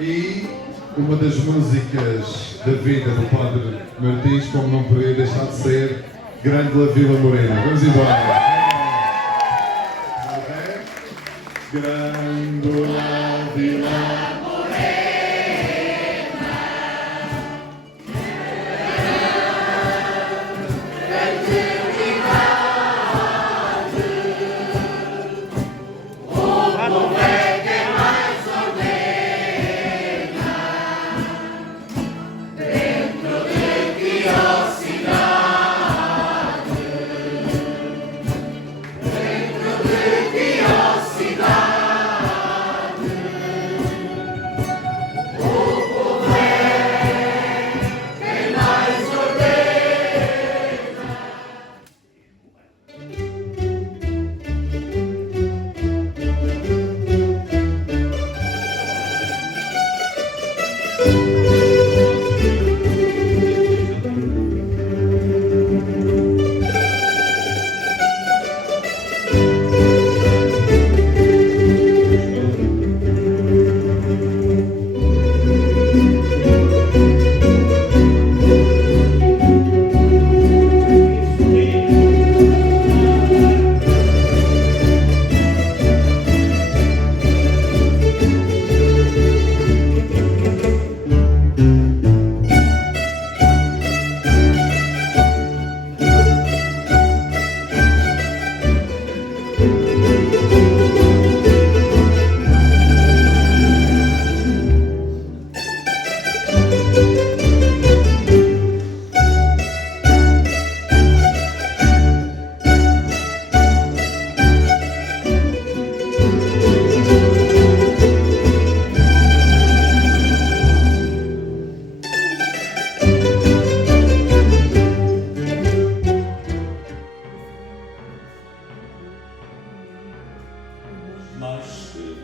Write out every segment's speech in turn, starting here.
E uma das músicas da vida do Padre Martins, como não poderia deixar de ser, Grândola Vila Morena. Vamos embora. Grândola Vila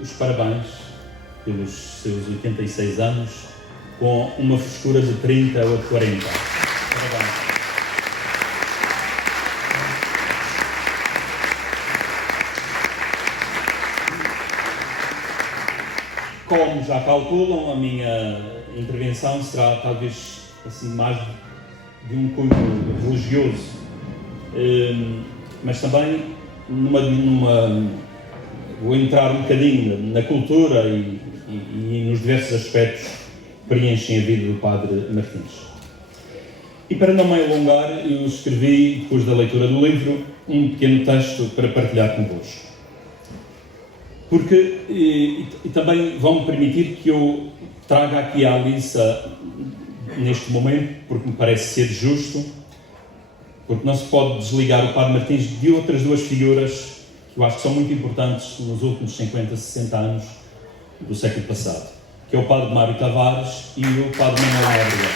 os parabéns pelos seus 86 anos, com uma frescura de 30 ou 40. Parabéns. Como já calculam, a minha intervenção será talvez assim mais de um cunho religioso, mas também vou entrar um bocadinho na cultura e nos diversos aspectos que preenchem a vida do Padre Martins. E para não me alongar, eu escrevi, depois da leitura do livro, um pequeno texto para partilhar convosco. Porque, e também vão-me permitir que eu traga aqui à liça neste momento, porque me parece ser justo, porque não se pode desligar o Padre Martins de outras duas figuras que eu acho que são muito importantes nos últimos 50, 60 anos do século passado, que é o Padre Mário Tavares e o Padre Manuel Gabriel.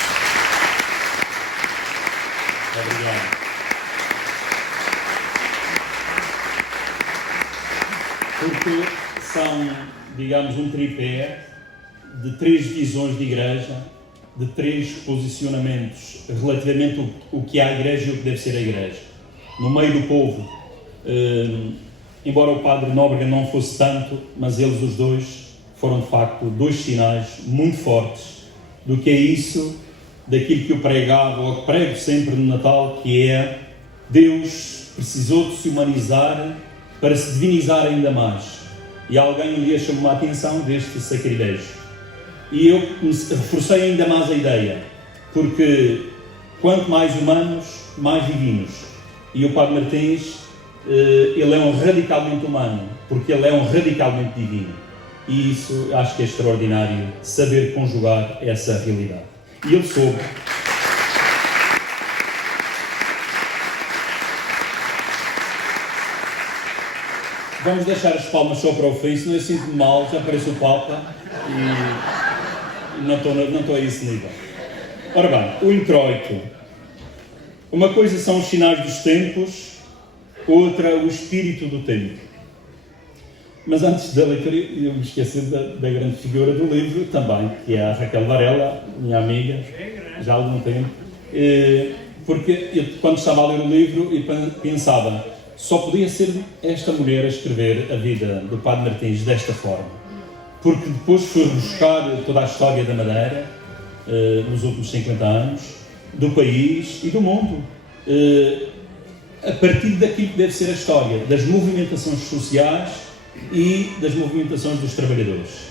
Obrigado. Porque são, digamos, um tripé de três visões de Igreja, de três posicionamentos relativamente o que é a Igreja e o que deve ser a Igreja. No meio do povo, embora o Padre Nóbrega não fosse tanto, mas eles os dois foram de facto dois sinais muito fortes do que é isso, daquilo que eu pregava, ou que prego sempre no Natal, que é Deus precisou de se humanizar para se divinizar ainda mais. E alguém um dia chamou a atenção deste sacrilégio. E eu reforcei ainda mais a ideia, porque quanto mais humanos, mais divinos. E o Padre Martins, ele é um radicalmente humano, porque ele é um radicalmente divino. E isso acho que é extraordinário, saber conjugar essa realidade. E ele soube. Vamos deixar as palmas só para o fim, senão eu sinto-me mal, já parece o Papa e não estou a esse nível. Ora bem, o introito. Uma coisa são os sinais dos tempos, outra o espírito do tempo. Mas antes da leitura, eu me esqueci da grande figura do livro também, que é a Raquel Varela, minha amiga, já há algum tempo. Porque eu, quando estava a ler o livro, eu pensava, só podia ser esta mulher a escrever a vida do Padre Martins desta forma. Porque depois fui buscar toda a história da Madeira, nos últimos 50 anos, do país e do mundo. A partir daquilo que deve ser a história, das movimentações sociais e das movimentações dos trabalhadores.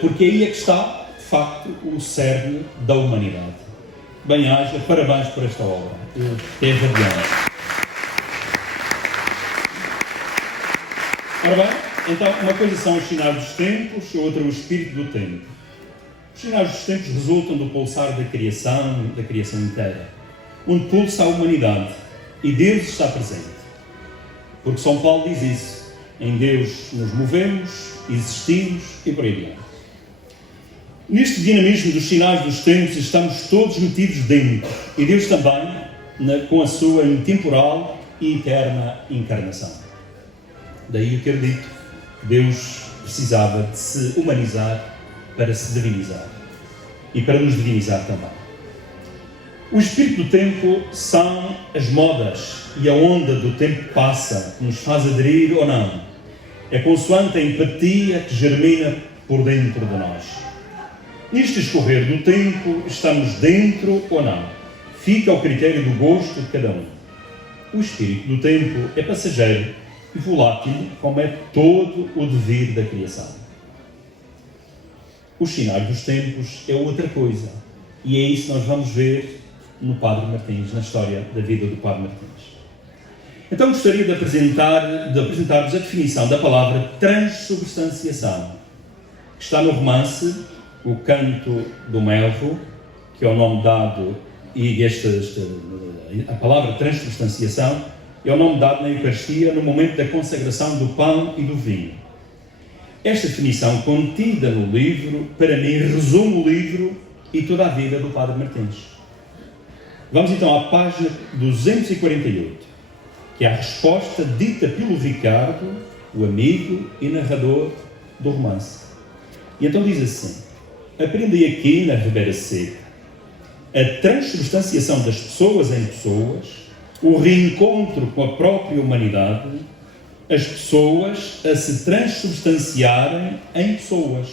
Porque aí é que está, de facto, o cerne da humanidade. Bem-aja, parabéns por esta obra. É radiante. Ora bem, então, uma coisa são os sinais dos tempos, outra o espírito do tempo. Os sinais dos tempos resultam do pulsar da criação inteira, onde pulsa a humanidade e Deus está presente. Porque São Paulo diz isso, em Deus nos movemos, existimos e por aí adiante. Neste dinamismo dos sinais dos tempos estamos todos metidos dentro, e Deus também, com a sua intemporal e eterna encarnação. Daí eu ter dito que Deus precisava de se humanizar para se divinizar e para nos divinizar também. O espírito do tempo são as modas e a onda do tempo que passa, que nos faz aderir ou não. É consoante a empatia que germina por dentro de nós. Neste escorrer do tempo, estamos dentro ou não. Fica ao critério do gosto de cada um. O espírito do tempo é passageiro e volátil, como é todo o devir da criação. Os sinais dos tempos é outra coisa, e é isso que nós vamos ver no Padre Martins, na história da vida do Padre Martins. Então gostaria de apresentar-vos a definição da palavra transubstanciação, que está no romance O Canto do Melro, que é o nome dado, e a palavra transubstanciação é o nome dado na Eucaristia no momento da consagração do pão e do vinho. Esta definição contida no livro, para mim, resume o livro e toda a vida do Padre Martins. Vamos então à página 248, que é a resposta dita pelo Ricardo, o amigo e narrador do romance. E então diz assim: aprendi aqui na Ribeira Seca a transubstanciação das pessoas em pessoas, o reencontro com a própria humanidade, as pessoas a se transubstanciarem em pessoas,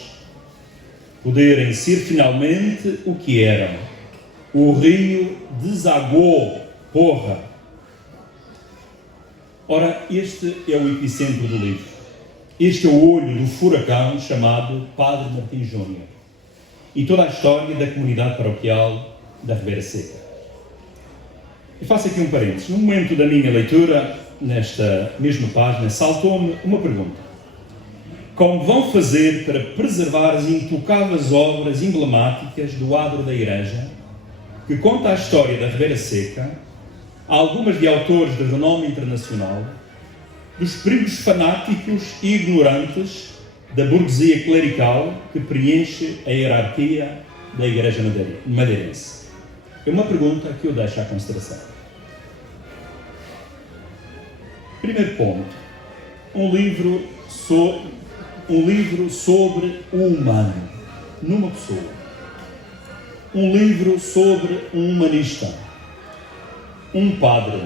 poderem ser finalmente o que eram. O rio desaguou, porra. Ora, este é o epicentro do livro. Este é o olho do furacão chamado Padre Martins Júnior e toda a história da comunidade paroquial da Ribeira Seca. E faço aqui um parênteses. No momento da minha leitura, nesta mesma página, saltou-me uma pergunta. Como vão fazer para preservar as intocáveis obras emblemáticas do adro da Igreja, que conta a história da Ribeira Seca, algumas de autores de renome internacional, dos perigos fanáticos e ignorantes da burguesia clerical que preenche a hierarquia da Igreja madeirense? É uma pergunta que eu deixo à consideração. Primeiro ponto, um livro sobre o humano, numa pessoa. Um livro sobre um humanista, um padre,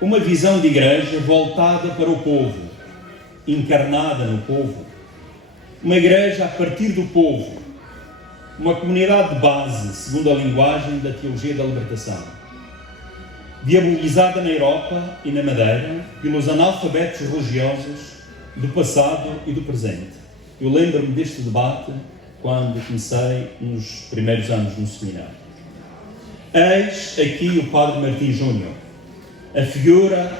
uma visão de igreja voltada para o povo, encarnada no povo, uma igreja a partir do povo, uma comunidade de base, segundo a linguagem da teologia da libertação. diabolizada na Europa e na Madeira pelos analfabetos religiosos do passado e do presente. Eu lembro-me deste debate quando comecei nos primeiros anos no seminário. Eis aqui o Padre Martim Júnior, a figura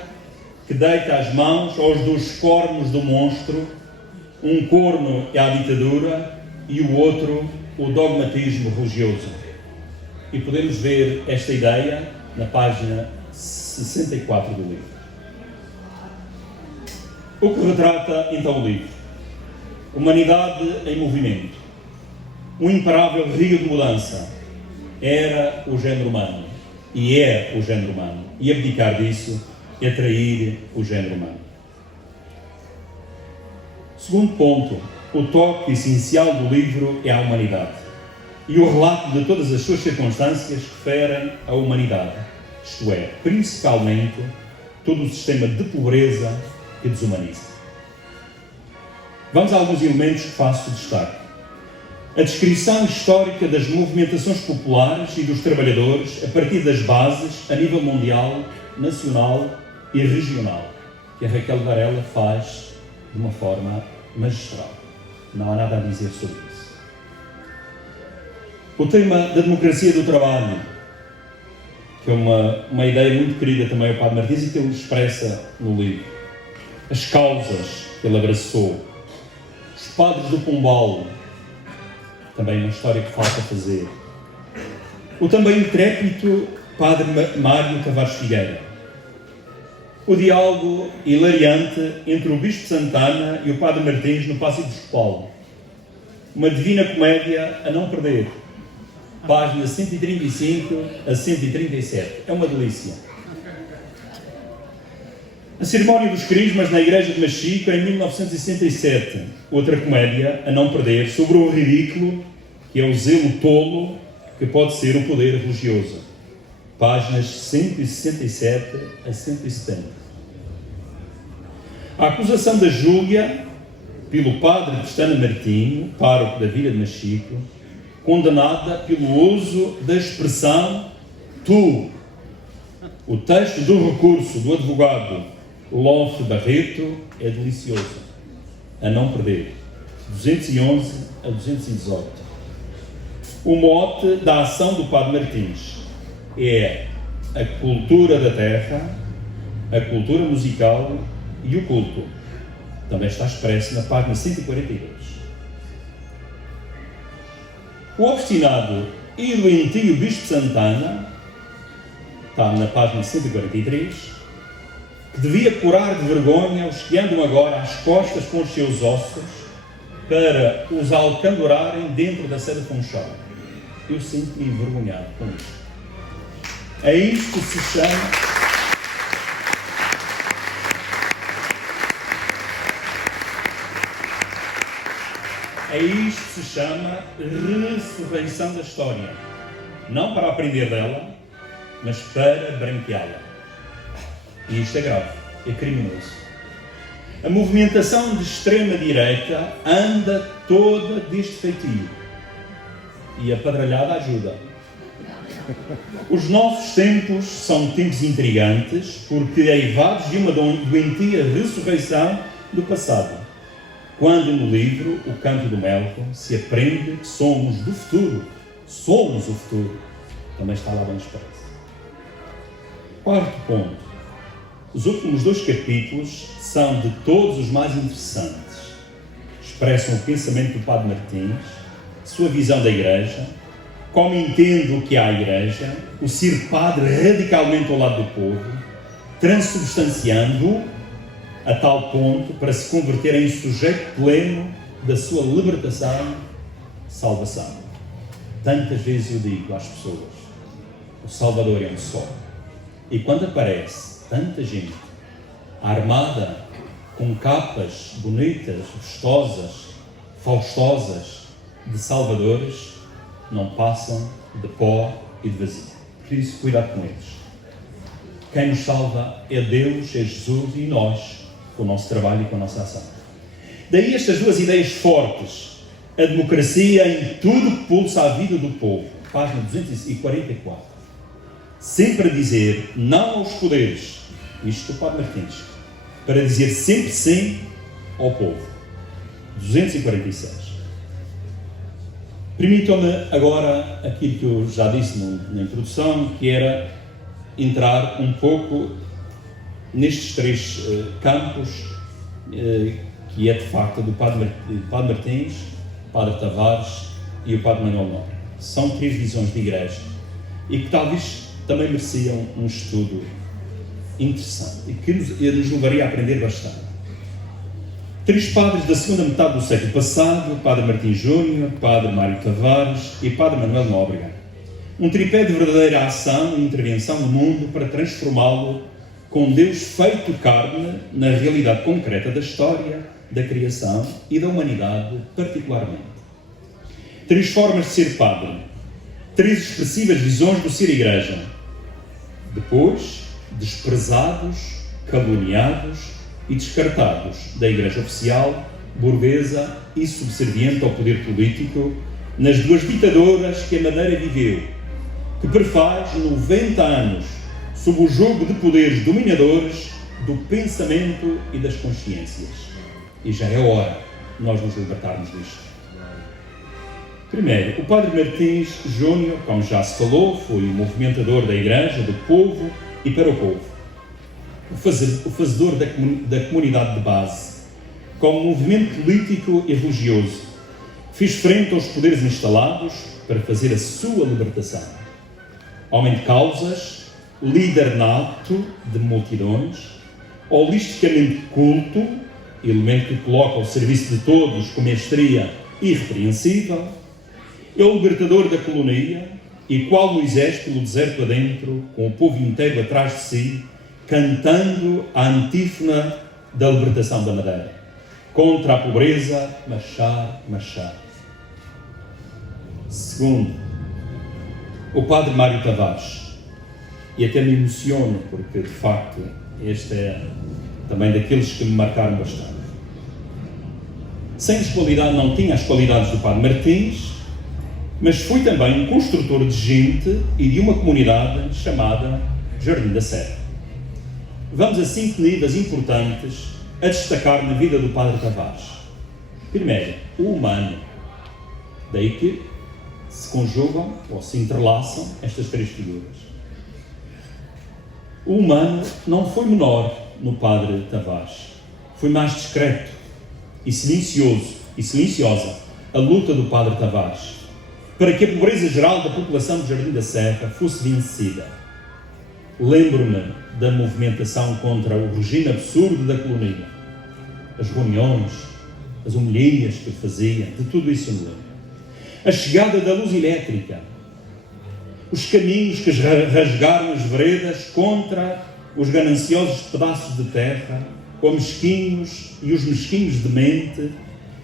que deita as mãos aos dois cornos do monstro, um corno é a ditadura e o outro o dogmatismo religioso. E podemos ver esta ideia na página 64 do livro. O que retrata então o livro? Humanidade em movimento. Um imparável rio de mudança. Era o género humano. E é o género humano. E abdicar disso é trair o género humano. Segundo ponto, o toque essencial do livro é a humanidade. E o relato de todas as suas circunstâncias referem à humanidade. Isto é, principalmente, todo o sistema de pobreza que desumaniza. Vamos a alguns elementos que faço destaque. A descrição histórica das movimentações populares e dos trabalhadores a partir das bases a nível mundial, nacional e regional, que a Raquel Varela faz de uma forma magistral. Não há nada a dizer sobre isso. O tema da democracia do trabalho, que é uma ideia muito querida também ao Padre Martins e que ele expressa no livro. As causas que ele abraçou. Os padres do Pombal, também uma história que falta fazer. O também intrépido Padre Mário Tavares Figueira. O diálogo hilariante entre o Bispo Santana e o Padre Martins no Paço Episcopal. Uma divina comédia a não perder. Páginas 135 a 137. É uma delícia. A cerimónia dos crismas na Igreja de Machico em 1967. Outra comédia a não perder sobre o ridículo que é o zelo tolo que pode ser o poder religioso. Páginas 167 a 170. A acusação da Júlia pelo padre Tristano Martinho, pároco da Vila de Machico, condenada pelo uso da expressão tu. O texto do recurso do advogado Lonfe Barreto é delicioso, a não perder. 211 a 218. O mote da ação do Padre Martins é a cultura da terra, a cultura musical e o culto. Também está expresso na página 142. O obstinado e doentio Bispo Santana, está na página 143, que devia curar de vergonha os que andam agora às costas com os seus ossos para os alcandorarem dentro da Sé do Funchal. Eu sinto-me envergonhado com isto. É isto que se chama... É isto que se chama ressurreição da história. Não para aprender dela, mas para branqueá-la. E isto é grave, é criminoso. A movimentação de extrema-direita anda toda deste feitio. E a padralhada ajuda. Os nossos tempos são tempos intrigantes, porque eivados de uma doentia ressurreição do passado. Quando no livro O Canto do Melco se aprende que somos do futuro, somos o futuro, também está lá bem expresso. Quarto ponto. Os últimos 2 capítulos são de todos os mais interessantes. Expressam o pensamento do Padre Martins, sua visão da Igreja, como entende o que é a Igreja, o ser padre radicalmente ao lado do povo, transubstanciando-o a tal ponto para se converter em sujeito pleno da sua libertação, salvação. Tantas vezes eu digo às pessoas, o Salvador é um só. E quando aparece tanta gente armada com capas bonitas, vistosas, faustosas de salvadores, não passam de pó e de vazio. Por isso, cuidado com eles. Quem nos salva é Deus, é Jesus e nós, com o nosso trabalho e com a nossa ação. Daí estas 2 ideias fortes. A democracia em tudo que pulsa a vida do povo. Página 244. sempre a dizer não aos poderes, isto do Padre Martins, para dizer sempre sim ao povo. 246. Permitam-me agora aquilo que eu já disse na introdução, que era entrar um pouco nestes três campos, que é de facto do Padre Martins, Padre Tavares e o Padre Manuel Nobre. São três visões de igreja e que talvez também mereciam um estudo interessante e que nos levaria a aprender bastante. Três padres da segunda metade do século passado, Padre Martim Júnior, Padre Mário Tavares e Padre Manuel Nóbrega. Um tripé de verdadeira ação e intervenção no mundo para transformá-lo com Deus feito carne na realidade concreta da história, da criação e da humanidade particularmente. Três formas de ser padre, três expressivas visões do ser igreja. Depois, desprezados, caluniados e descartados da igreja oficial, burguesa e subserviente ao poder político, nas duas ditaduras que a Madeira viveu, que prefaz 90 anos sob o jogo de poderes dominadores do pensamento e das consciências. E já é hora de nós nos libertarmos disto. Primeiro, o Padre Martins Júnior, como já se falou, foi o movimentador da igreja, do povo e para o povo. O fazedor da comunidade de base, como movimento político e religioso, fez frente aos poderes instalados para fazer a sua libertação. Homem de causas, líder nato de multidões, holisticamente culto, elemento que coloca ao serviço de todos com mestria irrepreensível, é o libertador da colonia e, qual Moisés pelo deserto adentro, com o povo inteiro atrás de si, cantando a antífona da libertação da Madeira. Contra a pobreza, marchar, marchar. Segundo, o Padre Mário Tavares. E até me emociono, porque de facto este é também daqueles que me marcaram bastante. Sem as qualidades, não tinha as qualidades do Padre Martins, mas foi também um construtor de gente e de uma comunidade chamada Jardim da Serra. Vamos a 5 níveis importantes a destacar na vida do Padre Tavares. Primeiro, o humano. Daí que se conjugam ou se entrelaçam estas três figuras. O humano não foi menor no Padre Tavares. Foi mais discreto e silenciosa a luta do Padre Tavares para que a pobreza geral da população do Jardim da Serra fosse vencida. Lembro-me da movimentação contra o regime absurdo da colonia, as reuniões, as homilias que fazia, de tudo isso eu me lembro. A chegada da luz elétrica, os caminhos que rasgaram as veredas contra os gananciosos pedaços de terra, os mesquinhos de mente,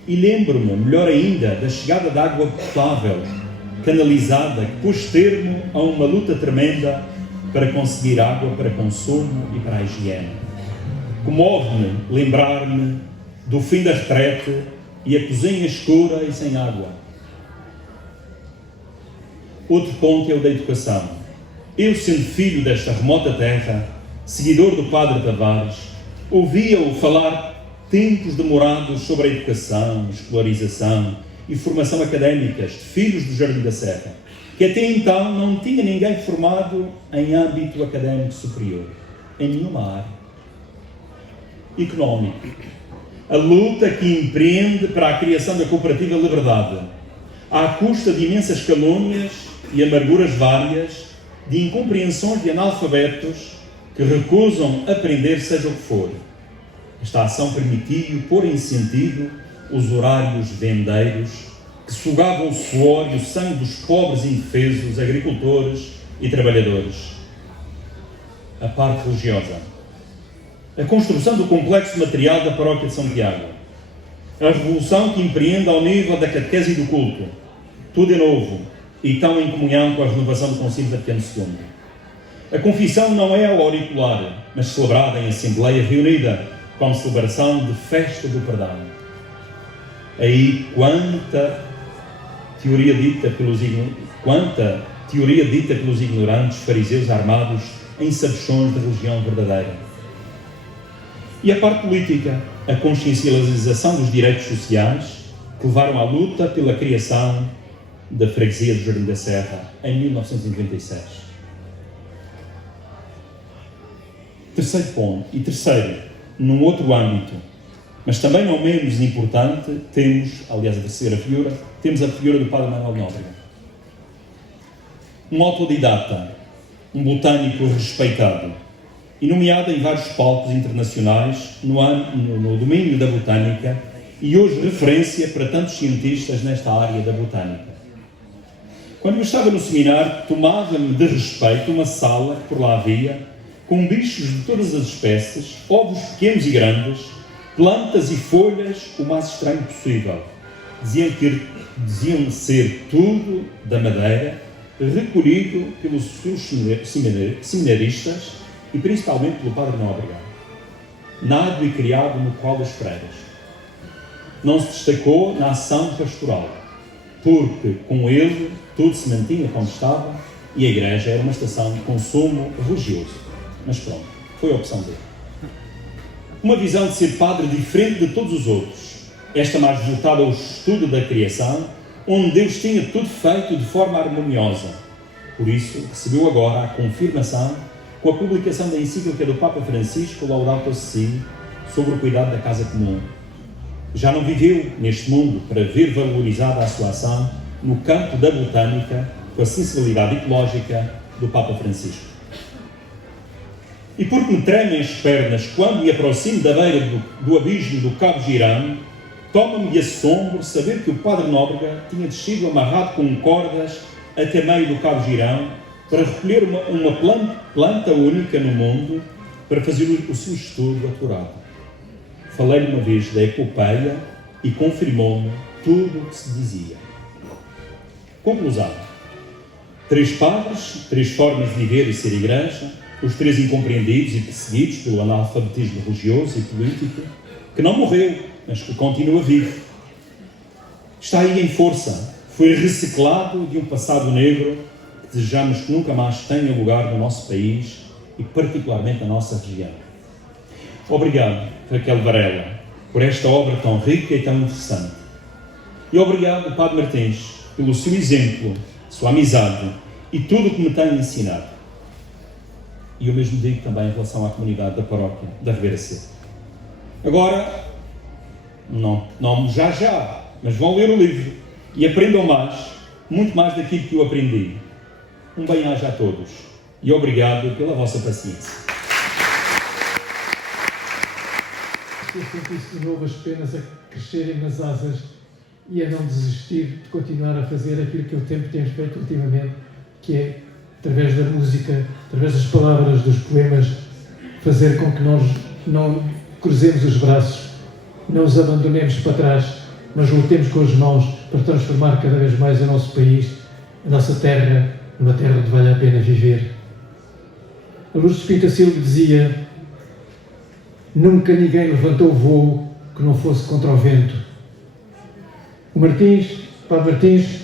e lembro-me, melhor ainda, da chegada de água potável, canalizada, que pôs termo a uma luta tremenda para conseguir água para consumo e para a higiene. Comove-me lembrar-me do fim da retrete e a cozinha escura e sem água. Outro ponto é o da educação. Eu, sendo filho desta remota terra, seguidor do Padre Tavares, ouvia-o falar tempos demorados sobre a educação, escolarização e formação académicas de filhos do Jardim da Serra, que até então não tinha ninguém formado em âmbito académico superior, em nenhuma área. Económico. A luta que empreende para a criação da cooperativa Liberdade, à custa de imensas calúnias e amarguras várias, de incompreensões de analfabetos que recusam aprender seja o que for. Esta ação permitiu pôr em sentido os horários vendeiros que sugavam o suor e o sangue dos pobres e indefesos agricultores e trabalhadores. A parte religiosa. A construção do complexo material da paróquia de São Tiago. A revolução que empreende ao nível da catequese e do culto. Tudo é novo e tão em comunhão com a renovação do Concílio Vaticano II. A confissão não é ao auricular, mas celebrada em assembleia reunida, como celebração de festa do perdão. Aí quanta teoria dita pelos quanta teoria dita pelos ignorantes fariseus armados em sabichões de religião verdadeira. E a parte política, a consciencialização dos direitos sociais, que levaram à luta pela criação da freguesia do Jardim da Serra, em 1996. Terceiro ponto, e terceiro, num outro âmbito, mas também não menos importante, temos, aliás, a terceira figura, temos a figura do Padre Manuel Nóbrega. Um autodidata, um botânico respeitado e nomeado em vários palcos internacionais no domínio da botânica e hoje referência para tantos cientistas nesta área da botânica. Quando eu estava no seminário, tomava-me de respeito uma sala que por lá havia, com bichos de todas as espécies, ovos pequenos e grandes, plantas e folhas o mais estranho possível. Diziam ser tudo da Madeira, recolhido pelos seus seminaristas e principalmente pelo Padre Nóbrega, nado e criado no Colo das Freiras. Não se destacou na ação pastoral, porque com ele tudo se mantinha como estava e a igreja era uma estação de consumo religioso. Mas pronto, foi a opção dele. Uma visão de ser padre diferente de todos os outros, esta mais voltada ao estudo da criação, onde Deus tinha tudo feito de forma harmoniosa. Por isso, recebeu agora a confirmação com a publicação da encíclica do Papa Francisco, Laudato Si, sobre o cuidado da casa comum. Já não viveu neste mundo para ver valorizada a sua ação no campo da botânica com a sensibilidade ecológica do Papa Francisco. E porque me tremem as pernas quando me aproximo da beira do abismo do Cabo Girão, toma-me de assombro saber que o Padre Nóbrega tinha descido amarrado com cordas até meio do Cabo Girão para recolher uma planta única no mundo para fazer o seu estudo doutorado. Falei-lhe uma vez da epopeia e confirmou-me tudo o que se dizia. Conclusão. 3 padres, 3 formas de viver e ser igreja, os 3 incompreendidos e perseguidos pelo analfabetismo religioso e político, que não morreu, mas que continua vivo. Está aí em força, foi reciclado de um passado negro que desejamos que nunca mais tenha lugar no nosso país e particularmente na nossa região. Obrigado, Raquel Varela, por esta obra tão rica e tão interessante. E obrigado, Padre Martins, pelo seu exemplo, sua amizade e tudo o que me tem ensinado. E eu mesmo digo também em relação à comunidade da paróquia da Ribeira Seca. Agora, não já, mas vão ler o livro e aprendam mais, muito mais daquilo que eu aprendi. Um bem-aja a todos e obrigado pela vossa paciência. Eu senti-se de novo as penas a crescerem nas asas e a não desistir de continuar a fazer aquilo que o tempo temos feito ultimamente, que é, através da música, através das palavras, dos poemas, fazer com que nós não cruzemos os braços, não os abandonemos para trás, mas lutemos com as mãos para transformar cada vez mais o nosso país, a nossa terra, numa terra onde vale a pena viver. A Lourdes Pinta Silva dizia: nunca ninguém levantou voo que não fosse contra o vento. O Padre Martins,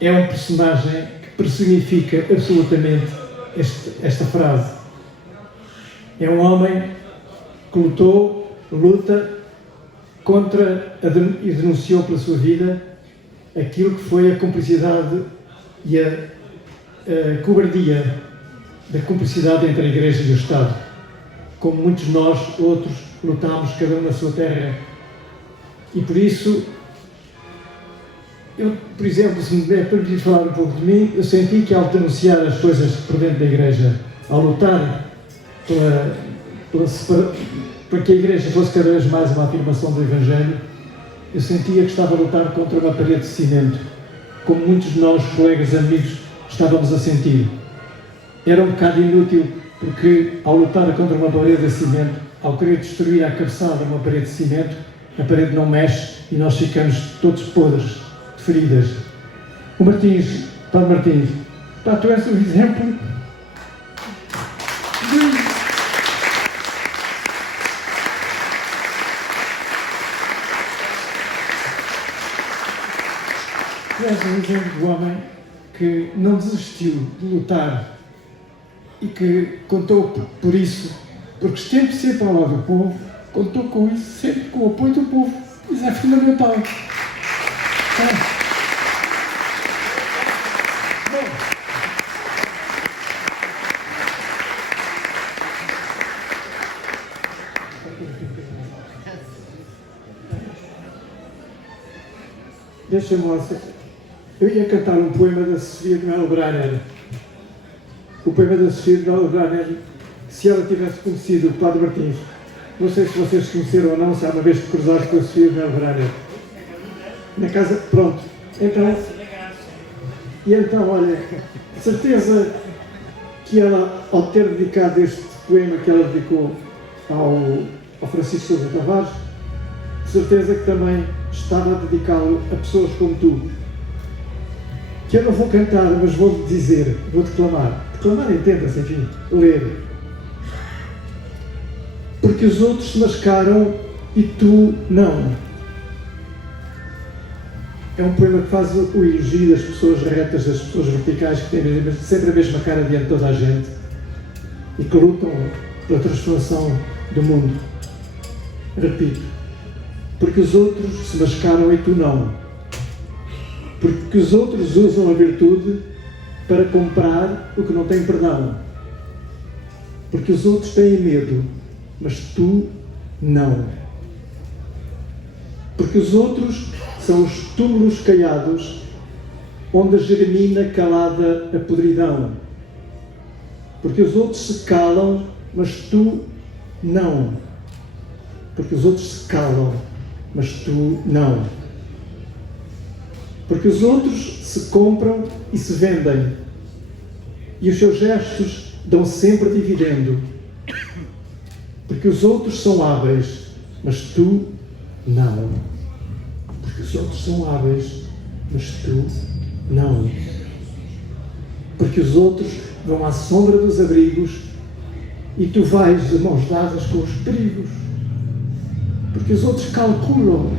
é um personagem que personifica absolutamente esta frase. É um homem que luta contra e denunciou pela sua vida aquilo que foi a cumplicidade e a cobardia da cumplicidade entre a Igreja e o Estado. Como muitos de nós, outros, lutámos cada um na sua terra. E por isso, eu, por exemplo, se me é permitido falar um pouco de mim, eu senti que ao denunciar as coisas por dentro da Igreja, ao lutar para que a Igreja fosse cada vez mais uma afirmação do Evangelho, eu sentia que estava a lutar contra uma parede de cimento, como muitos de nós, colegas, amigos, estávamos a sentir. Era um bocado inútil, porque ao lutar contra uma parede de cimento, ao querer destruir a cabeçada de uma parede de cimento, a parede não mexe e nós ficamos todos podres, de feridas. O Martins, Padre Martins, pá, tu és um exemplo Tu és um exemplo do homem que não desistiu de lutar e que contou por isso, porque esteve sempre ao lado do povo, contou com isso, sempre com o apoio do povo. Isso é fundamental. Deixa-me lá. Eu ia cantar um poema da Sofia de Melo Brainer. O poema da Sofia de Melo Brainer, se ela tivesse conhecido o Padre Martins. Não sei se vocês conheceram ou não, se há uma vez te cruzaste com a Sofia de Melo Brainer. Na casa, pronto. Então, olha, certeza que ela, ao ter dedicado este poema que ela dedicou ao Francisco Sousa Tavares, certeza que também estava a dedicá-lo a pessoas como tu. Que eu não vou cantar, mas vou-te dizer, vou declamar. Declamar, entenda-se, enfim, ler. Porque os outros se mascaram e tu não. É um poema que faz o elogio das pessoas retas, das pessoas verticais, que têm sempre a mesma cara diante de toda a gente e que lutam pela transformação do mundo. Repito. Porque os outros se mascaram e tu não. Porque os outros usam a virtude para comprar o que não tem perdão. Porque os outros têm medo, mas tu não. Porque os outros são os túmulos caiados onde germina calada a podridão. Porque os outros se calam, mas tu não. Porque os outros se calam, mas tu não. Porque os outros se compram e se vendem, e os seus gestos dão sempre dividendo. Porque os outros são hábeis, mas tu não. Porque os outros são hábeis, mas tu não. Porque os outros vão à sombra dos abrigos e tu vais de mãos dadas com os perigos. Porque os outros calculam,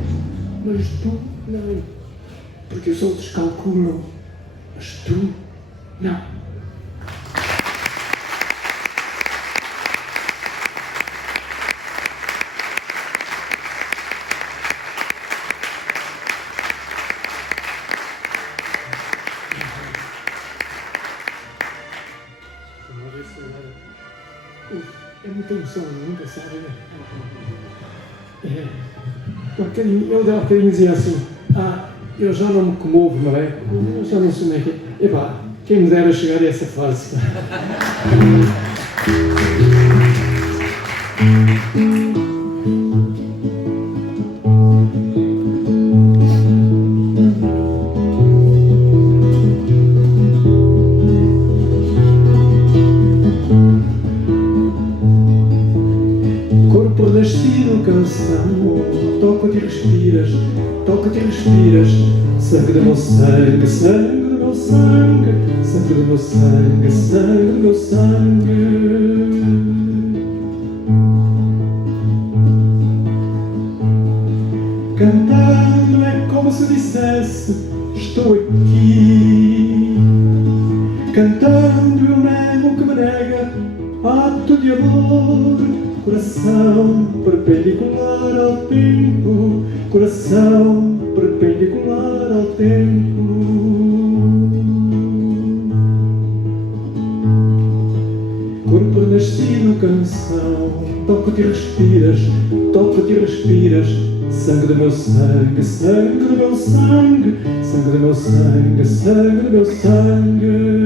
mas tu não. Porque os outros calculam, mas tu não. É muita emoção, nunca sabe. Eu dava um bocadinho dizia assim, eu já não me comovo, não é? Eu já não sei nem que. Epá, quem me dera chegar a essa fase. Corpo nascido, canção, toca-te e respiras, toca-te e respiras, sangue do meu sangue, sangue do meu sangue, sangue do meu sangue, sangue do meu sangue. Cantando é como se dissesse, estou aqui. Cantando eu nego o que me nega, ato de amor, coração perpendicular ao tempo, coração perpendicular ao tempo. Corpo nascido, canção, toca-te e respiras, toca-te e respiras, sangue do meu sangue, sangue do meu sangue, sangue do meu sangue, sangue do meu sangue.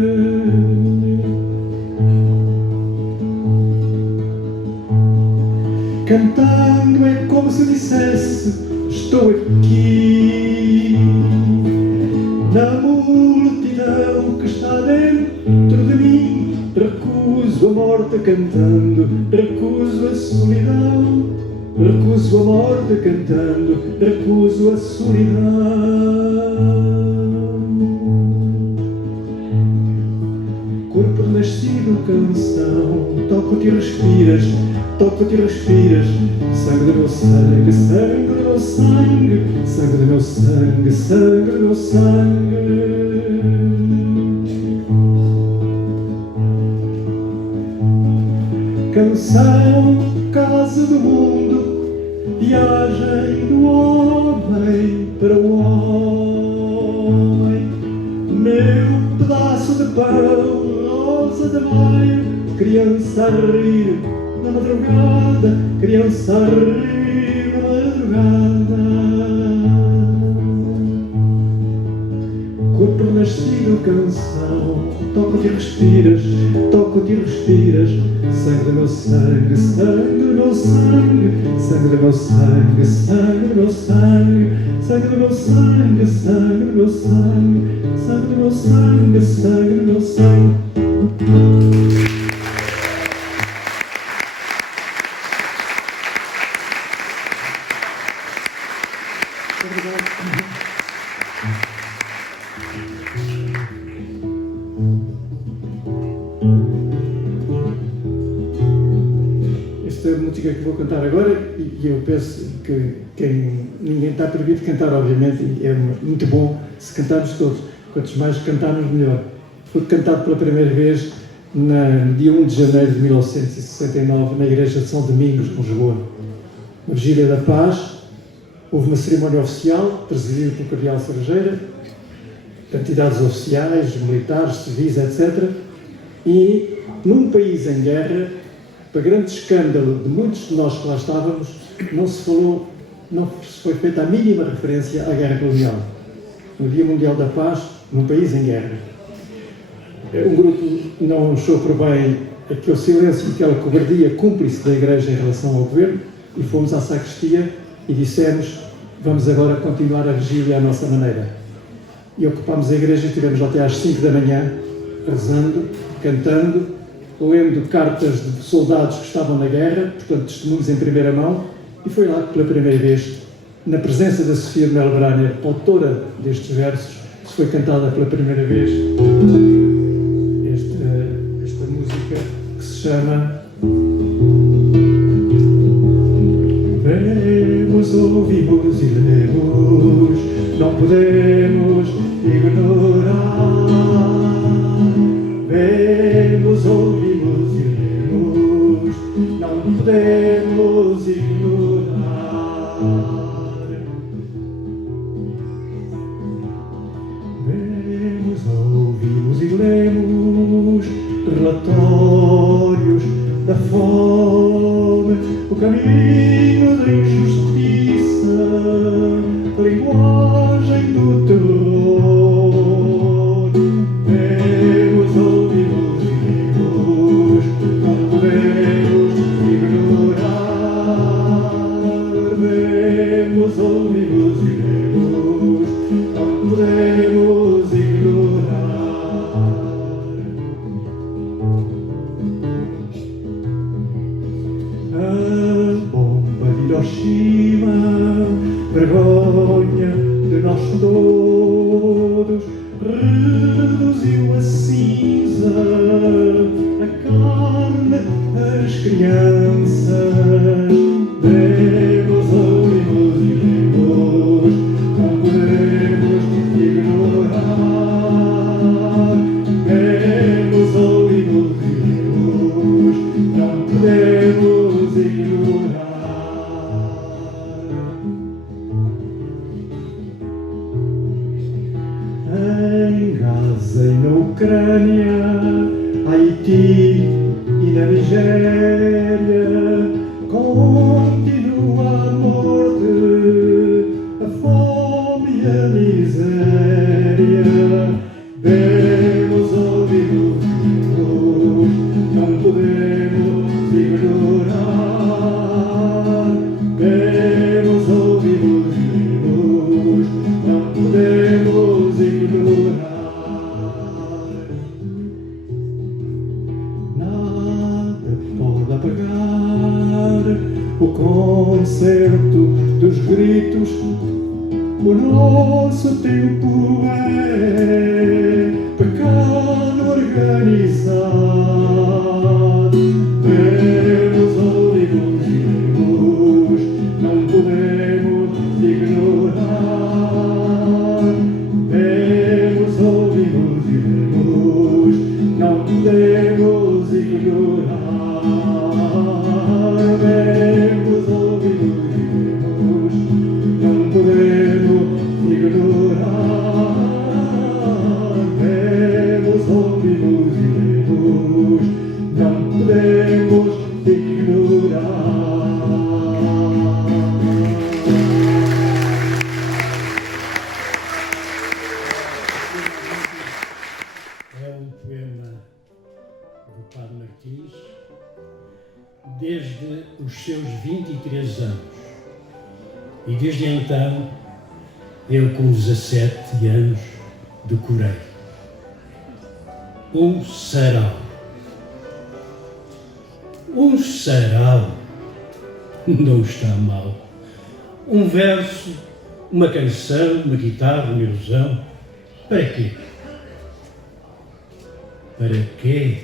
Cantando é como se dissesse, estou aqui. Na multidão que está dentro de mim, recuso a morte cantando, recuso a solidão. Recuso a morte cantando, recuso a solidão. Corpo nascido, canção, toca-te e respiras, toca-te e respiras, sangue do meu sangue, sangue do meu sangue, sangue do meu sangue, sangue do meu sangue. canção, casa do mundo, viagem do homem para o homem. Meu pedaço de pão, rosa de maio, criança a rir na madrugada, criança a rir na madrugada. Corpo nascido, canção, toco-te e respiras, toco-te e respiras. Sangue do meu sangue, sangue do meu sangue, sangue do meu sangue, sangue do meu sangue, sangue do meu sangue, sangue do meu sangue, sangue do meu sangue, sangue do meu sangue. Esta música que vou cantar agora, e eu penso que ninguém está proibido de cantar, obviamente, e é muito bom se cantarmos todos. Quantos mais cantarmos, melhor. Foi cantado pela primeira vez no dia 1 de janeiro de 1969, na Igreja de São Domingos, em Lisboa. Na Vigília da Paz, houve uma cerimónia oficial, presidida pelo Cardeal Cerejeira, entidades oficiais, militares, civis, etc. E, num país em guerra, para grande escândalo de muitos de nós que lá estávamos, não se foi feita a mínima referência à guerra colonial. No Dia Mundial da Paz, num país em guerra. Um grupo não achou por bem aquele silêncio e aquela cobardia cúmplice da Igreja em relação ao governo e fomos à sacristia e dissemos: vamos agora continuar a vigília à nossa maneira. E ocupámos a igreja e estivemos até às 5 da manhã, rezando, cantando, lendo cartas de soldados que estavam na guerra, portanto testemunhos em primeira mão, e foi lá que pela primeira vez, na presença da Sofia de Melbraner, autora destes versos, se foi cantada pela primeira vez esta música que se chama Vemos, ouvimos e lemos, não podemos ignorar. Vemos, ouvimos e lemos, não podemos ignorar. Vemos, ouvimos e lemos relatórios da fome, o caminho da injustiça, a linguagem do terror. Vemos, ouvimos e lemos, não podemos ignorar. Vemos, ouvimos e lemos, não podemos ignorar. A bomba de Hiroshima, vergonha de nós todos, reduziu a cinza, a carne, as crianças. Vemos, ouvimos e lemos, não podemos ignorar. Vemos, ouvimos e lemos, não podemos ignorar. Em Gaza e na Ucrânia, Haiti e na Nigéria, continua a morte, a fome e a miséria. Vemos, ouvimos e lemos, não podemos ignorar. Vemos, ouvimos e lemos, não podemos ignorar. Nada pode apagar o concerto dos gritos. O nosso tempo é pecado organizado. Vemos, ouvimos e lemos, não podemos ignorar. Vemos, ouvimos e lemos, não podemos ignorar. 23 anos. E desde então, eu com 17 anos decorei um sarau. Um sarau não está mal. Um verso, uma canção, uma guitarra, uma ilusão. Para quê? Para quê?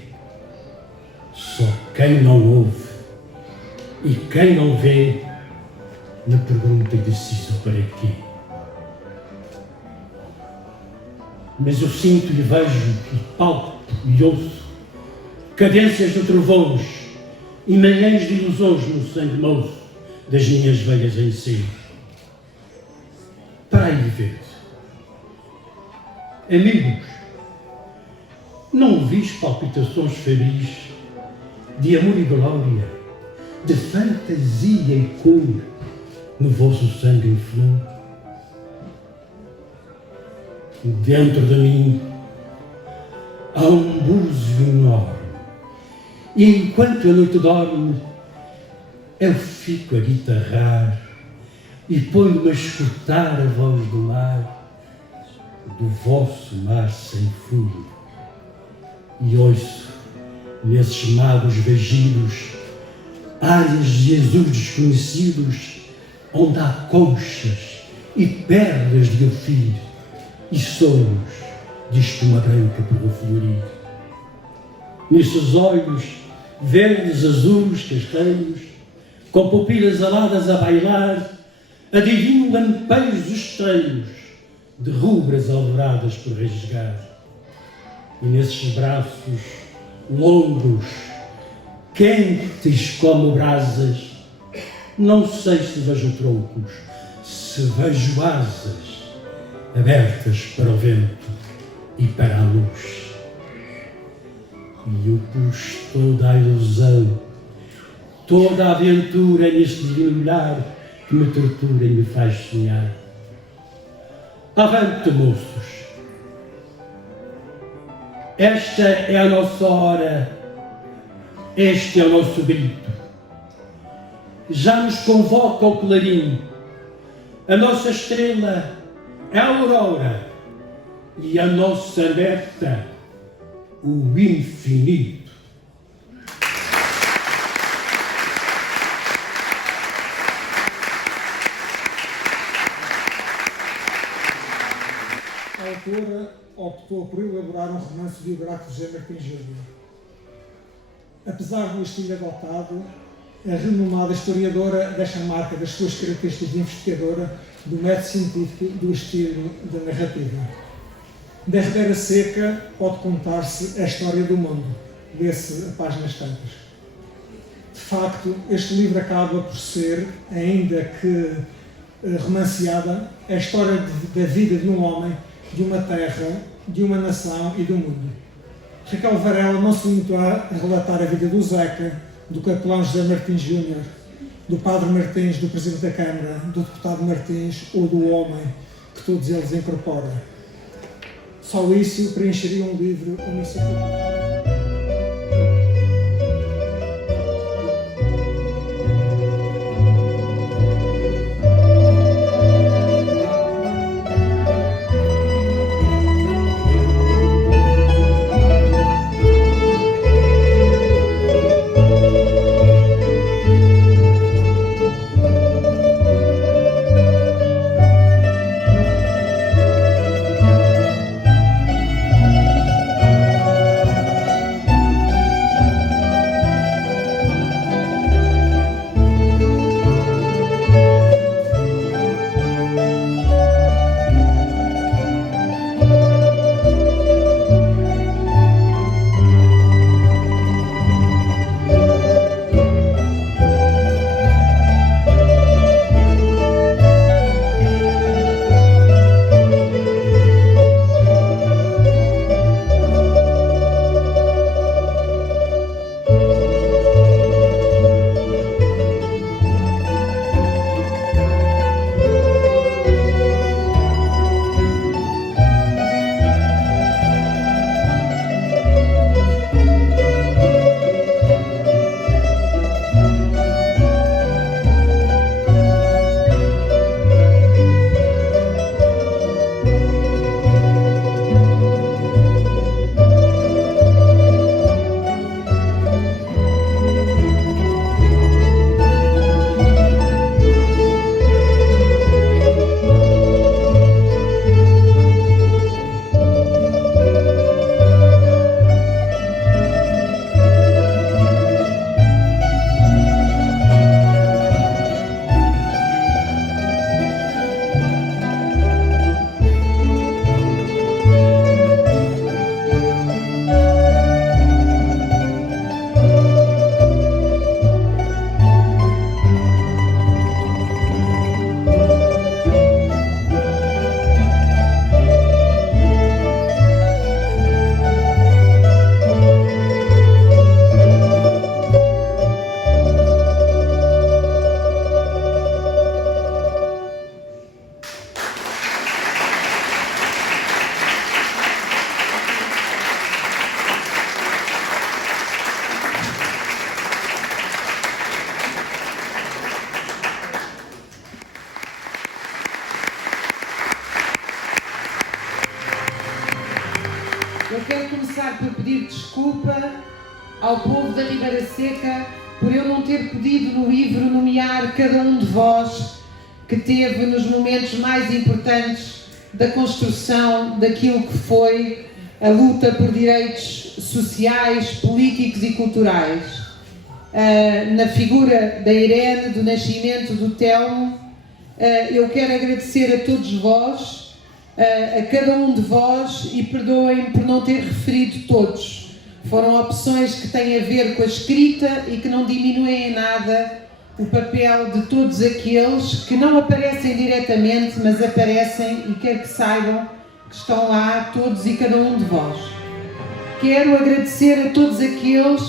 Só quem não ouve e quem não vê me pergunta indeciso para quê. Mas eu sinto e vejo e palpo e ouço cadências de trovões e manhãs de ilusões no sangue moço das minhas veias em si. Para aí ver. Amigos, não vis palpitações febris de amor e glória, de fantasia e cor no vosso sangue em flor? Dentro de mim há um búzio enorme, e enquanto a noite dorme, eu fico a guitarrar e ponho-me a escutar a voz do mar, do vosso mar sem fundo, e ouço nesses magos vagidos áreas de azul desconhecidos, onde há conchas e perlas de ofir e sonhos de espuma branca por florir. Nesses olhos verdes, azuis, castanhos, com pupilas aladas a bailar, adivinho lampeios estranhos de rubras alvoradas por rasgar. E nesses braços longos, quentes como brasas, não sei se vejo troncos, se vejo asas abertas para o vento e para a luz. E eu pus toda a ilusão, toda a aventura neste divino olhar que me tortura e me faz sonhar. Avante, moços! Esta é a nossa hora, este é o nosso grito. Já nos convoca o clarim, a nossa estrela é a aurora e a nossa meta, o infinito. A autora optou por elaborar um romance biográfico de José Martins Júnior. Apesar do estilo adotado, a renomada historiadora deixa a marca das suas características de investigadora, do método científico e do estilo da narrativa. Da Ribeira Seca pode contar-se a história do mundo, lê-se a páginas tantas. De facto, este livro acaba por ser, ainda que romanceada, a história da vida de um homem, de uma terra, de uma nação e do mundo. Raquel Varela não se limitou a relatar a vida do Zeca, do capelão José Martins Júnior, do padre Martins, do presidente da Câmara, do deputado Martins ou do homem que todos eles incorporam. Só isso preencheria um livro, uma enciclopédia. começar por pedir desculpa ao povo da Ribeira Seca por eu não ter podido no livro nomear cada um de vós que teve nos momentos mais importantes da construção daquilo que foi a luta por direitos sociais, políticos e culturais. Na figura da Irene, do Nascimento, do Telmo, eu quero agradecer a todos vós, a cada um de vós, e perdoem-me por não ter referido todos. Foram opções que têm a ver com a escrita e que não diminuem em nada o papel de todos aqueles que não aparecem diretamente, mas aparecem, e quero que saibam que estão lá todos e cada um de vós. Quero agradecer a todos aqueles,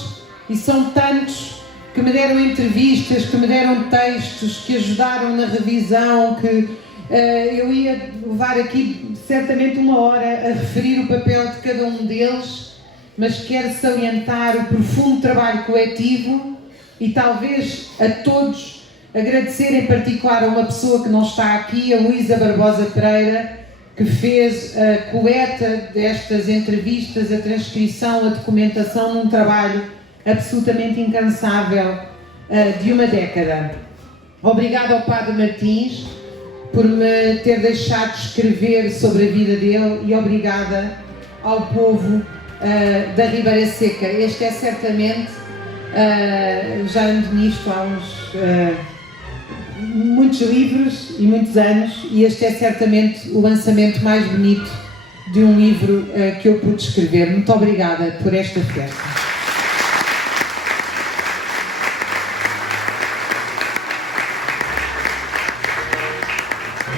e são tantos, que me deram entrevistas, que me deram textos, que ajudaram na revisão, que eu ia levar aqui certamente 1 hora a referir o papel de cada um deles, mas quero salientar o profundo trabalho coletivo e talvez a todos agradecer em particular a uma pessoa que não está aqui, a Luísa Barbosa Pereira, que fez a coleta destas entrevistas, a transcrição, a documentação num trabalho absolutamente incansável de 1 década. Obrigada ao Padre Martins por me ter deixado escrever sobre a vida dele e obrigada ao povo da Ribeira Seca. Este é certamente, já ando nisto há muitos livros e muitos anos, e este é certamente o lançamento mais bonito de um livro que eu pude escrever. Muito obrigada por esta festa.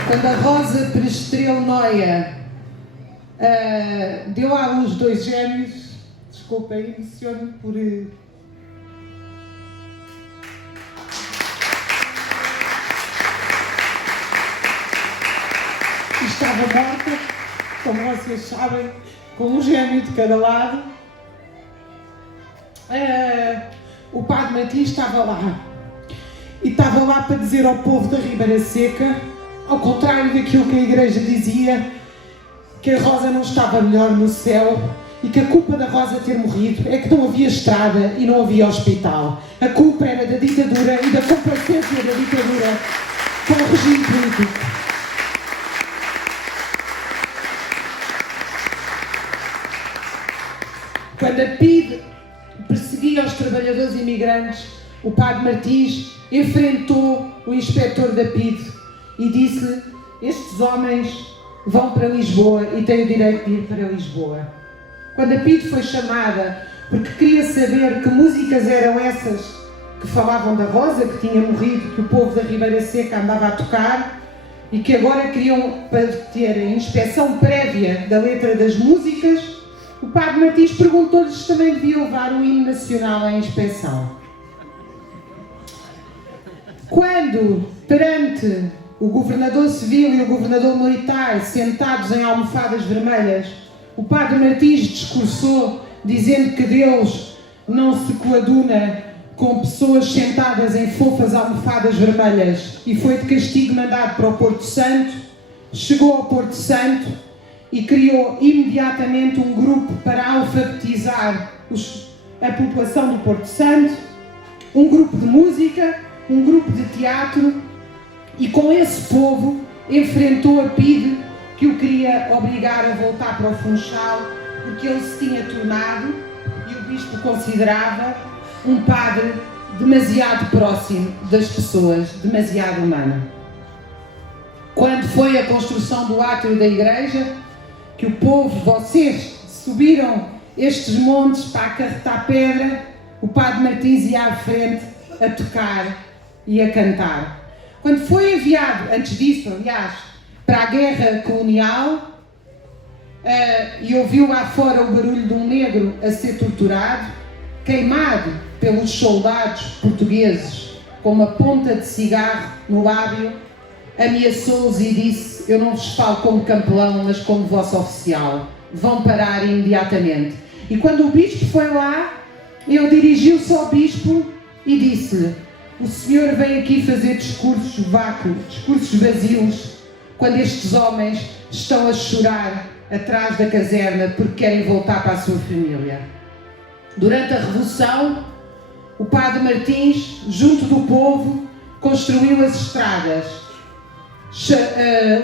Quando a Rosa Perestrelo Noia deu à luz 2 gêmeos, desculpem, emociono por... Estava morta, como vocês sabem, com um gêmeo de cada lado. O Padre Martins estava lá. E estava lá para dizer ao povo da Ribeira Seca, ao contrário daquilo que a Igreja dizia, que a Rosa não estava melhor no céu e que a culpa da Rosa ter morrido é que não havia estrada e não havia hospital. A culpa era da ditadura e da complacência da ditadura com o regime político. Quando a PIDE perseguia os trabalhadores imigrantes, o Padre Martins enfrentou o inspetor da PIDE e disse: estes homens vão para Lisboa e têm o direito de ir para Lisboa. Quando a PIDE foi chamada porque queria saber que músicas eram essas que falavam da Rosa, que tinha morrido, que o povo da Ribeira Seca andava a tocar e que agora queriam ter a inspeção prévia da letra das músicas, o Padre Martins perguntou-lhes se também devia levar o hino nacional à inspeção. Quando, perante o governador civil e o governador militar sentados em almofadas vermelhas, o Padre Martins discursou dizendo que Deus não se coaduna com pessoas sentadas em fofas almofadas vermelhas e foi de castigo mandado para o Porto Santo, chegou ao Porto Santo e criou imediatamente um grupo para alfabetizar a população do Porto Santo, um grupo de música, um grupo de teatro, e com esse povo enfrentou a PIDE, que o queria obrigar a voltar para o Funchal, porque ele se tinha tornado, e o bispo considerava, um padre demasiado próximo das pessoas, demasiado humano. Quando foi a construção do átrio da igreja, que o povo, vocês, subiram estes montes para acarretar pedra, o Padre Martins ia à frente a tocar e a cantar. Quando foi enviado, antes disso, aliás, para a guerra colonial, e ouviu lá fora o barulho de um negro a ser torturado, queimado pelos soldados portugueses com uma ponta de cigarro no lábio, ameaçou-os e disse: eu não vos falo como capelão, mas como vosso oficial. Vão parar imediatamente. E quando o bispo foi lá, ele dirigiu-se ao bispo e disse-lhe: o senhor vem aqui fazer discursos vácuos, discursos vazios, quando estes homens estão a chorar atrás da caserna porque querem voltar para a sua família. Durante a Revolução, o Padre Martins, junto do povo, construiu as estradas,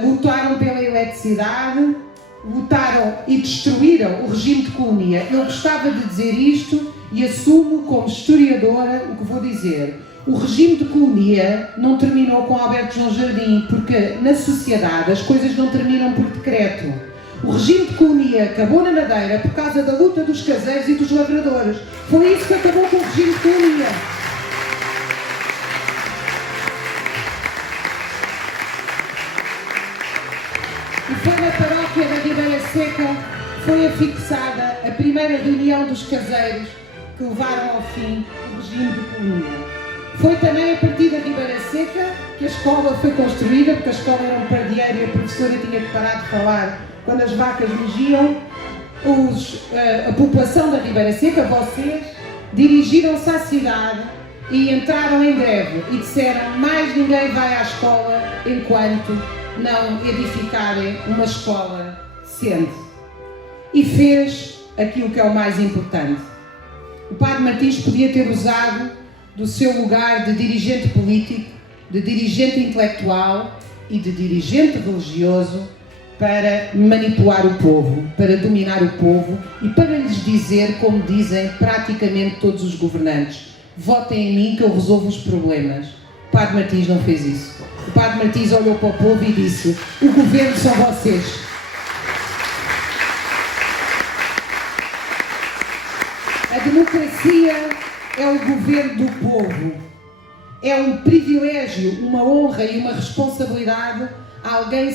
lutaram pela eletricidade, lutaram e destruíram o regime de colonia. Eu gostava de dizer isto e assumo como historiadora o que vou dizer. O regime de colonia não terminou com Alberto João Jardim, porque na sociedade as coisas não terminam por decreto. O regime de colonia acabou na Madeira por causa da luta dos caseiros e dos lavradores. Foi isso que acabou com o regime de colonia. E foi na paróquia da Ribeira Seca que foi afixada a primeira reunião dos caseiros que levaram ao fim o regime de colonia. Foi também a partir da Ribeira Seca que a escola foi construída, porque a escola era um pardieiro e a professora tinha que parar de falar quando as vacas mugiam. A população da Ribeira Seca, vocês, dirigiram-se à cidade e entraram em greve e disseram: mais ninguém vai à escola enquanto não edificarem uma escola decente. E fez aquilo que é o mais importante. O Padre Martins podia ter usado do seu lugar de dirigente político, de dirigente intelectual e de dirigente religioso para manipular o povo, para dominar o povo e para lhes dizer, como dizem praticamente todos os governantes: votem em mim que eu resolvo os problemas. O Padre Martins não fez isso. O Padre Martins olhou para o povo e disse: o governo são vocês. A democracia é o governo do povo. É um privilégio, uma honra e uma responsabilidade alguém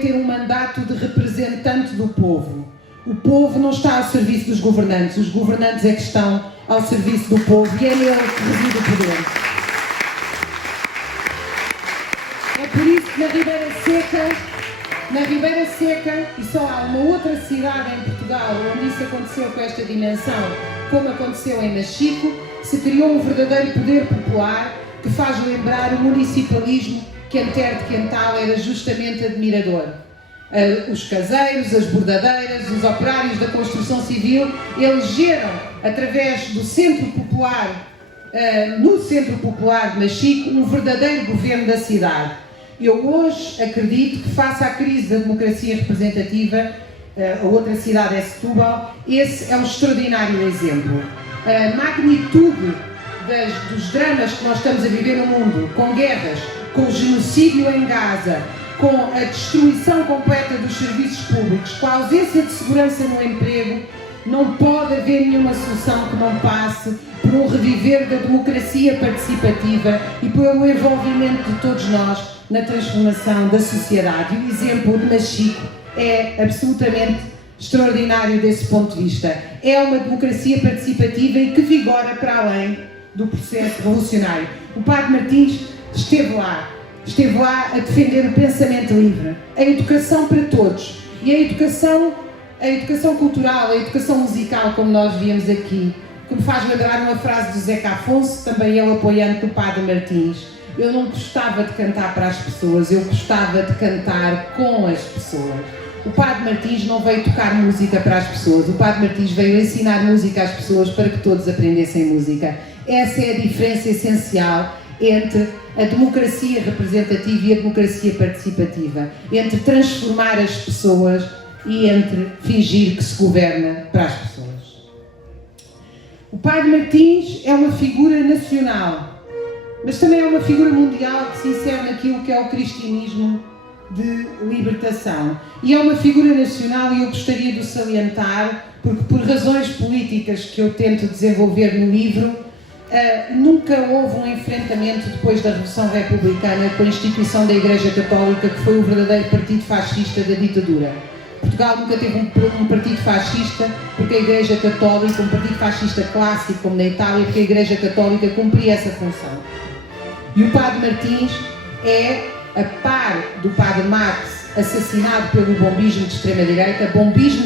ter um mandato de representante do povo. O povo não está ao serviço dos governantes, os governantes é que estão ao serviço do povo e é nele que reside o poder. É por isso que na Ribeira Seca, e só há uma outra cidade em Portugal onde isso aconteceu com esta dimensão, como aconteceu em Machico, se criou um verdadeiro poder popular que faz lembrar o municipalismo que Antero de Quental era justamente admirador. Os caseiros, as bordadeiras, os operários da construção civil elegeram, através do Centro Popular, no Centro Popular de Machico, um verdadeiro governo da cidade. Eu hoje acredito que, face à crise da democracia representativa, a outra cidade é Setúbal, esse é um extraordinário exemplo. A magnitude dos dramas que nós estamos a viver no mundo, com guerras, com o genocídio em Gaza, com a destruição completa dos serviços públicos, com a ausência de segurança no emprego, não pode haver nenhuma solução que não passe por um reviver da democracia participativa e pelo envolvimento de todos nós na transformação da sociedade. E o exemplo de Machico é absolutamente extraordinário desse ponto de vista. É uma democracia participativa e que vigora para além do processo revolucionário. O Padre Martins esteve lá a defender o pensamento livre, a educação para todos e a educação cultural, a educação musical, como nós víamos aqui, que me faz lembrar uma frase de Zeca Afonso, também ele apoiante do Padre Martins: eu não gostava de cantar para as pessoas, eu gostava de cantar com as pessoas. O Padre Martins não veio tocar música para as pessoas, o Padre Martins veio ensinar música às pessoas para que todos aprendessem música. Essa é a diferença essencial entre a democracia representativa e a democracia participativa, entre transformar as pessoas e entre fingir que se governa para as pessoas. O Padre Martins é uma figura nacional, mas também é uma figura mundial que se insere naquilo que é o cristianismo de libertação. E é uma figura nacional, e eu gostaria de o salientar, porque por razões políticas que eu tento desenvolver no livro, nunca houve um enfrentamento depois da Revolução Republicana com a instituição da Igreja Católica, que foi o verdadeiro partido fascista da ditadura. Portugal nunca teve um partido fascista, porque a Igreja Católica, um partido fascista clássico como na Itália, porque a Igreja Católica cumpria essa função. E o Padre Martins é, a par do Padre Marx, assassinado pelo bombismo de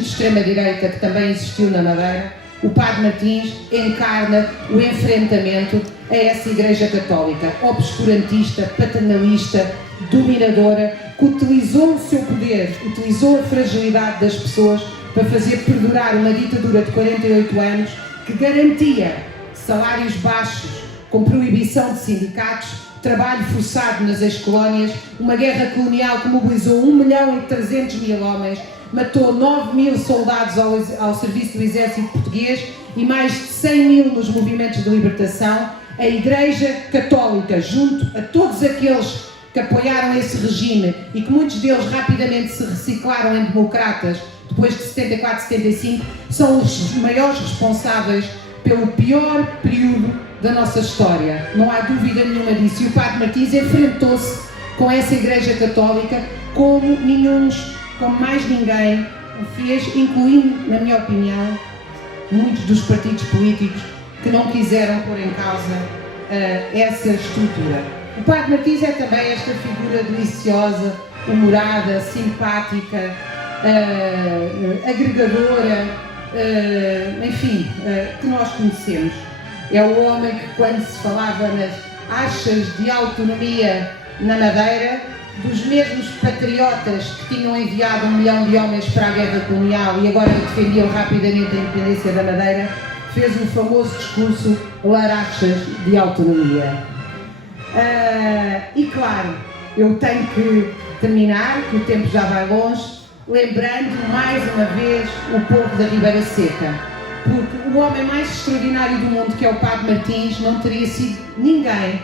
extrema-direita, que também existiu na Madeira. O Padre Martins encarna o enfrentamento a essa Igreja Católica obscurantista, paternalista, dominadora, que utilizou o seu poder, utilizou a fragilidade das pessoas para fazer perdurar uma ditadura de 48 anos que garantia salários baixos, com proibição de sindicatos, trabalho forçado nas ex-colónias, uma guerra colonial que mobilizou 1.300.000 homens, matou 9.000 soldados ao serviço do exército português e mais de 100.000 nos movimentos de libertação. A Igreja Católica, junto a todos aqueles que apoiaram esse regime e que muitos deles rapidamente se reciclaram em democratas depois de 74, 75, são os maiores responsáveis pelo pior período da nossa história. Não há dúvida nenhuma disso. E o Padre Martins enfrentou-se com essa Igreja Católica como mais ninguém o fez, incluindo, na minha opinião, muitos dos partidos políticos que não quiseram pôr em causa essa estrutura. O Padre Martins é também esta figura deliciosa, humorada, simpática, agregadora, enfim, que nós conhecemos. É o homem que, quando se falava nas achas de autonomia na Madeira, dos mesmos patriotas que tinham enviado 1 milhão de homens para a guerra colonial e agora defendiam rapidamente a independência da Madeira, fez o famoso discurso Larachas de autonomia. E claro, eu tenho que terminar, que o tempo já vai longe, lembrando mais uma vez o povo da Ribeira Seca, porque o homem mais extraordinário do mundo, que é o Padre Martins, não teria sido ninguém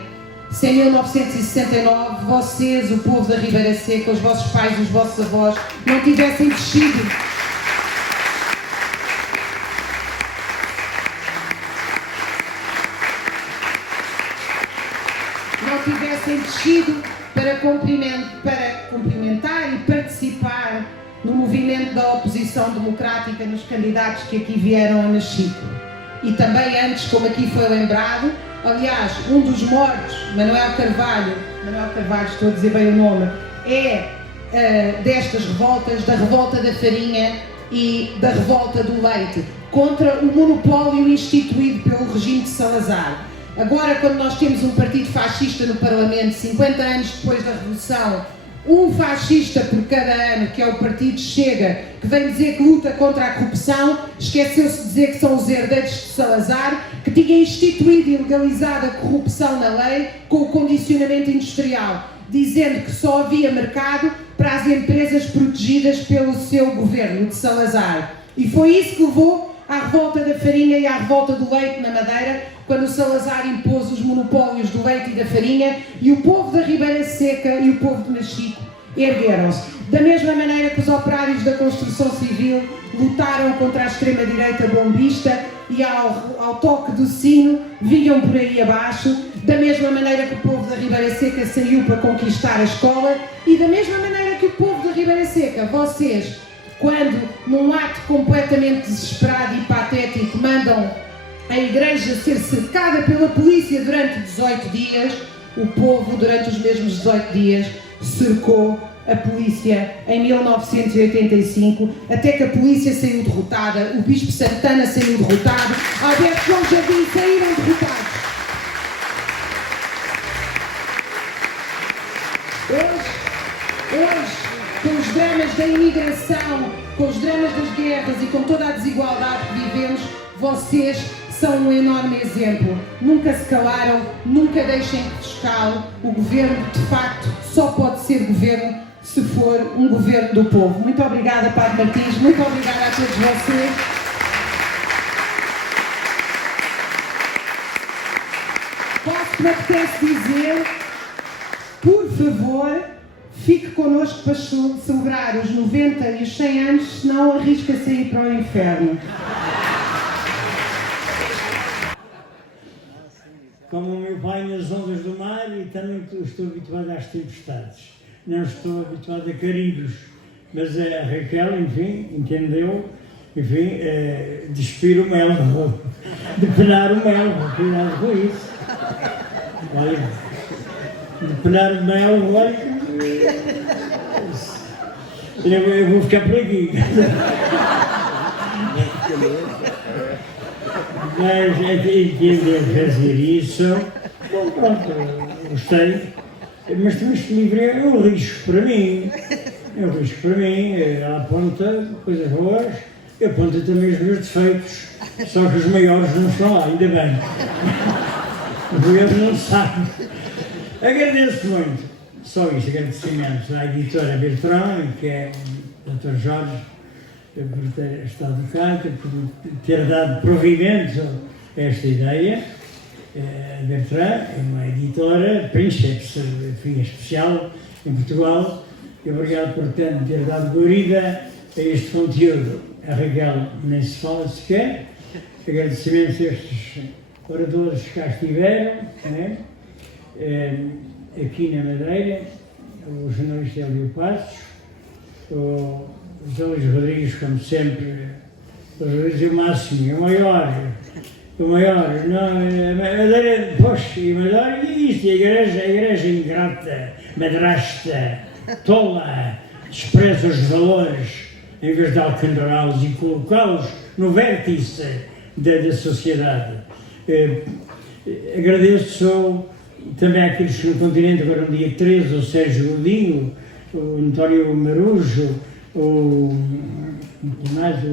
se em 1969 vocês, o povo da Ribeira Seca, os vossos pais, os vossos avós, não tivessem descido para cumprimentar e participar no movimento da oposição democrática nos candidatos que aqui vieram a nascer. E também antes, como aqui foi lembrado, aliás, um dos mortos, Manuel Carvalho, estou a dizer bem o nome, destas revoltas, da revolta da farinha e da revolta do leite, contra o monopólio instituído pelo regime de Salazar. Agora, quando nós temos um partido fascista no Parlamento, 50 anos depois da Revolução, um fascista por cada ano, que é o Partido Chega, que vem dizer que luta contra a corrupção, esqueceu-se de dizer que são os herdeiros de Salazar, que tinha instituído e legalizado a corrupção na lei com o condicionamento industrial, dizendo que só havia mercado para as empresas protegidas pelo seu governo, de Salazar. E foi isso que levou à revolta da farinha e à revolta do leite na Madeira, quando o Salazar impôs os monopólios do leite e da farinha, e o povo da Ribeira Seca e o povo de Machico ergueram-se. Da mesma maneira que os operários da construção civil lutaram contra a extrema-direita bombista e ao toque do sino vinham por aí abaixo, da mesma maneira que o povo da Ribeira Seca saiu para conquistar a escola, e da mesma maneira que o povo da Ribeira Seca, vocês, quando num ato completamente desesperado e patético mandam a igreja ser cercada pela polícia durante 18 dias, o povo durante os mesmos 18 dias cercou a polícia em 1985, até que a polícia saiu derrotada, o Bispo Santana saiu derrotado, Alberto João Jardim saíram derrotados. Hoje, com os dramas da imigração, com os dramas das guerras e com toda a desigualdade que vivemos, vocês são um enorme exemplo. Nunca se calaram, nunca deixem que vos cale. O governo, de facto, só pode ser governo se for um governo do povo. Muito obrigada, Padre Martins, muito obrigada a todos vocês. Posso, me apetece dizer, por favor, fique connosco para celebrar os 90 e os 100 anos, senão arrisca-se a ir para o inferno. Como o meu pai nas ondas do mar, e também estou habituado às tempestades. Não estou habituado a carigos, mas a Raquel, enfim, entendeu, enfim, despir o mel, depenar o mel, cuidado com isso. Olha, depenar o mel, olha, eu vou ficar por aqui. Mas quem deve fazer isso, bom, pronto, gostei. Mas também este livro é um risco para mim. É um risco para mim. Ela aponta coisas boas e aponta também os meus defeitos. Só que os maiores não estão lá, ainda bem. Eles não sabem. Agradeço muito. Só isso, agradecimentos à editora Bertrand, que é o Dr. Jorge, por ter estado cá, por ter dado provimento a esta ideia. A Bertrand é uma editora, Princeps, enfim, especial em Portugal, e obrigado por ter dado guarida a este conteúdo. A Raquel nem se fala sequer. Agradecimentos a estes oradores que cá estiveram, né? Aqui na Madeira, o jornalista Hélio Passos, o José Luís Rodrigues, como sempre, o Rodrigues é o máximo, é o maior, não, a Madeira, poxa, e a Madeira, e isto, a igreja ingrata, madrasta, tola, despreza os valores, em vez de alcandará-los e colocá-los no vértice da sociedade. Agradeço também àqueles que no continente, agora no dia 13, o Sérgio Godinho, o António Marujo, o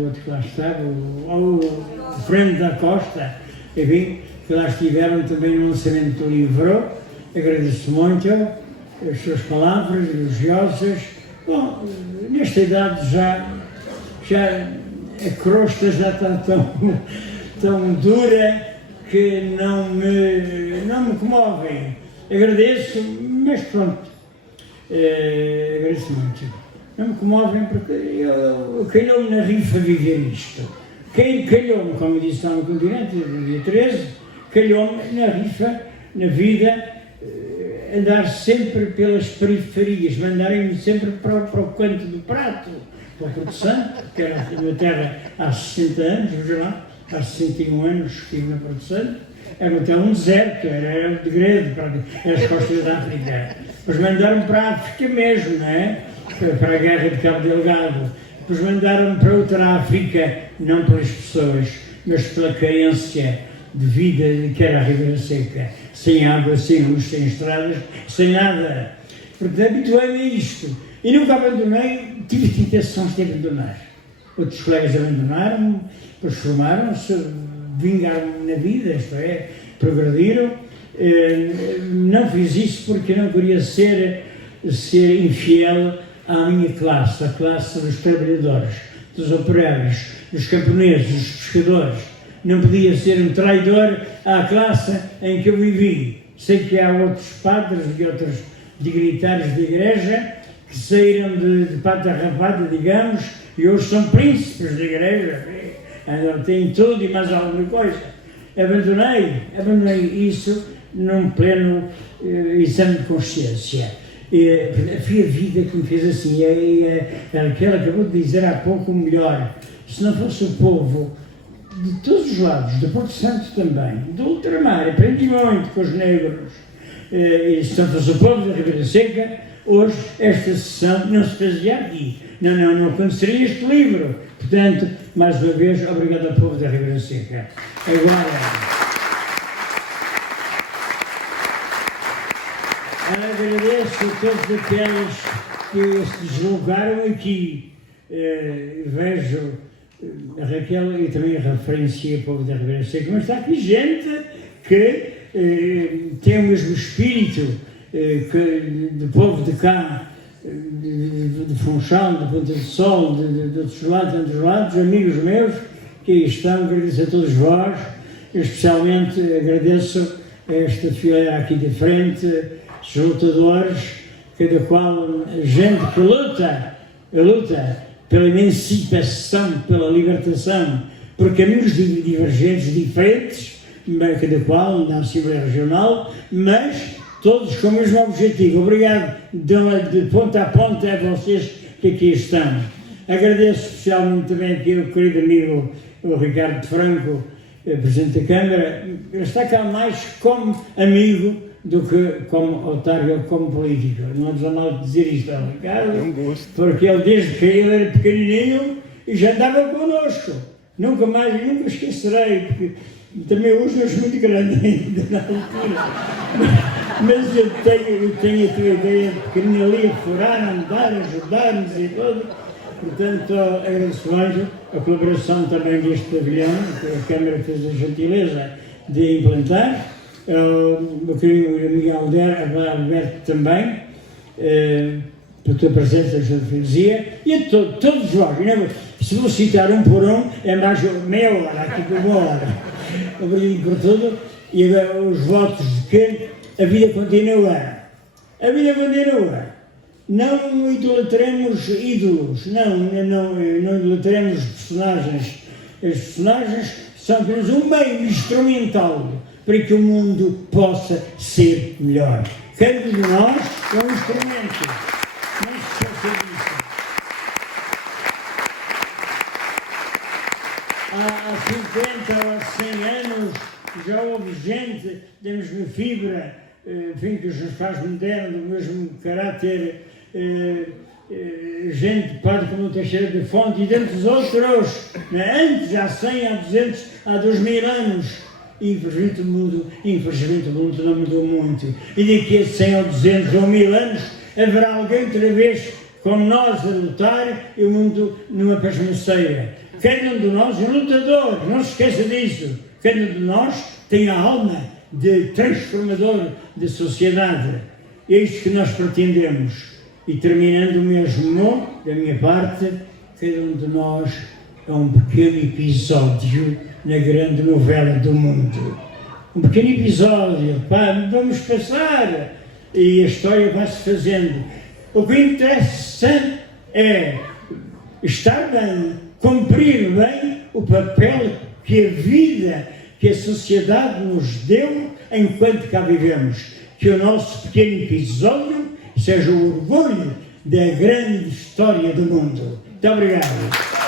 outro que lá estava, o Fernando da Costa, enfim, que lá estiveram também no lançamento do livro. Agradeço muito as suas palavras elogiosas. Bom, nesta idade já a crosta já está tão dura que não me comovem. Agradeço, mas pronto, agradeço muito. Não me comovem porque eu calhou-me na rifa viver isto. Calhou-me, como eu disse lá no continente, no dia 13, calhou-me na rifa, na vida, andar sempre pelas periferias, mandarem-me sempre para o canto do prato, para o Porto Santo, que era a minha terra há 60 anos, veja lá, há 61 anos que estive na Porto Santo, era até um deserto, era um degredo para as costas da África. Depois mandaram para a África mesmo, não é? Para a guerra de Cabo Delgado. Depois mandaram para outra África, não pelas pessoas, mas pela carência de vida que era a Ribeira Seca. Sem água, sem luz, sem estradas, sem nada. Portanto, habituei-me a isto. E nunca abandonei, tive tentações de abandonar. Outros colegas abandonaram-me, depois formaram-se, vingaram-me na vida, isto é, progrediram. Não fiz isso porque não queria ser infiel à minha classe, à classe dos trabalhadores, dos operários, dos camponeses, dos pescadores. Não podia ser um traidor à classe em que eu vivi. Sei que há outros padres e outros dignitários da igreja que saíram de pata rapada, digamos, e hoje são príncipes da igreja, têm tudo e mais alguma coisa. Abandonei isso num pleno exame de consciência. Foi a vida que me fez assim, aquela que acabou de dizer há pouco, o melhor. Se não fosse o povo de todos os lados, do Porto Santo também, do ultramar, aprendi muito com os negros, e se não fosse o povo da Ribeira Seca, hoje esta sessão não se fazia aqui, não aconteceria este livro. Portanto, mais uma vez, obrigado ao povo da Ribeira Seca. Agora, agradeço a todos aqueles que se deslocaram aqui. Vejo a Raquel e também a referência ao povo da Ribeira Seca, mas está aqui gente que tem o mesmo espírito do povo de cá, de Funchal, de Ponta de Sol, de outros lados, amigos meus que aí estão. Agradeço a todos vós, especialmente agradeço a esta fileira aqui de frente, os lutadores, cada qual gente que luta pela emancipação, pela libertação, por caminhos divergentes, diferentes, cada qual na Assembleia Regional, mas todos com o mesmo objetivo. Obrigado de ponta a ponta a vocês que aqui estão. Agradeço especialmente também aqui ao querido amigo o Ricardo Franco, Presidente da Câmara. Ele está cá mais como amigo do que como otário ou como político. Não nos mal de dizer isto ao Ricardo, porque ele desde que ele era pequenininho e já andava connosco. Nunca esquecerei, porque também hoje eu sou muito grande ainda na altura. Mas eu tenho a tua ideia de pequenina ali a furar, a mudar, a ajudar-nos e tudo. Portanto, agradeço muito a colaboração também deste pavilhão, que a Câmara fez a gentileza de implantar. O meu querido amigo Alberto também, pela tua presença de freguesia, e a todos vós. Se vou citar um por um, é mais meia hora, aqui por uma hora. Obrigado por tudo, e agora os votos de que a vida continua. A vida continua. Não idolatremos ídolos, não idolatremos personagens. As personagens são apenas um meio instrumental para que o mundo possa ser melhor. Cada um de nós é um instrumento. Não se esqueça disso. Há 50 ou 100 anos já houve gente da mesma fibra, enfim, que os meus pais me deram, do mesmo caráter, gente, padre como Teixeira da Fonte e tantos outros, antes, há 100, há 200, há 2000 anos. Infelizmente o mundo não mudou muito. E daqui a 100 ou 200 ou 1000 anos haverá alguém outra vez como nós a lutar e o mundo numa pasmaceira. Cada um de nós é um lutador, não se esqueça disso. Cada um de nós tem a alma de transformador da sociedade. É isto que nós pretendemos. E terminando mesmo, da minha parte, cada um de nós é um pequeno episódio na grande novela do mundo. Um pequeno episódio, vamos passar e a história vai-se fazendo. O que interessa é estar bem, cumprir bem o papel que a vida, que a sociedade nos deu enquanto cá vivemos. Que o nosso pequeno episódio seja o orgulho da grande história do mundo. Muito obrigado.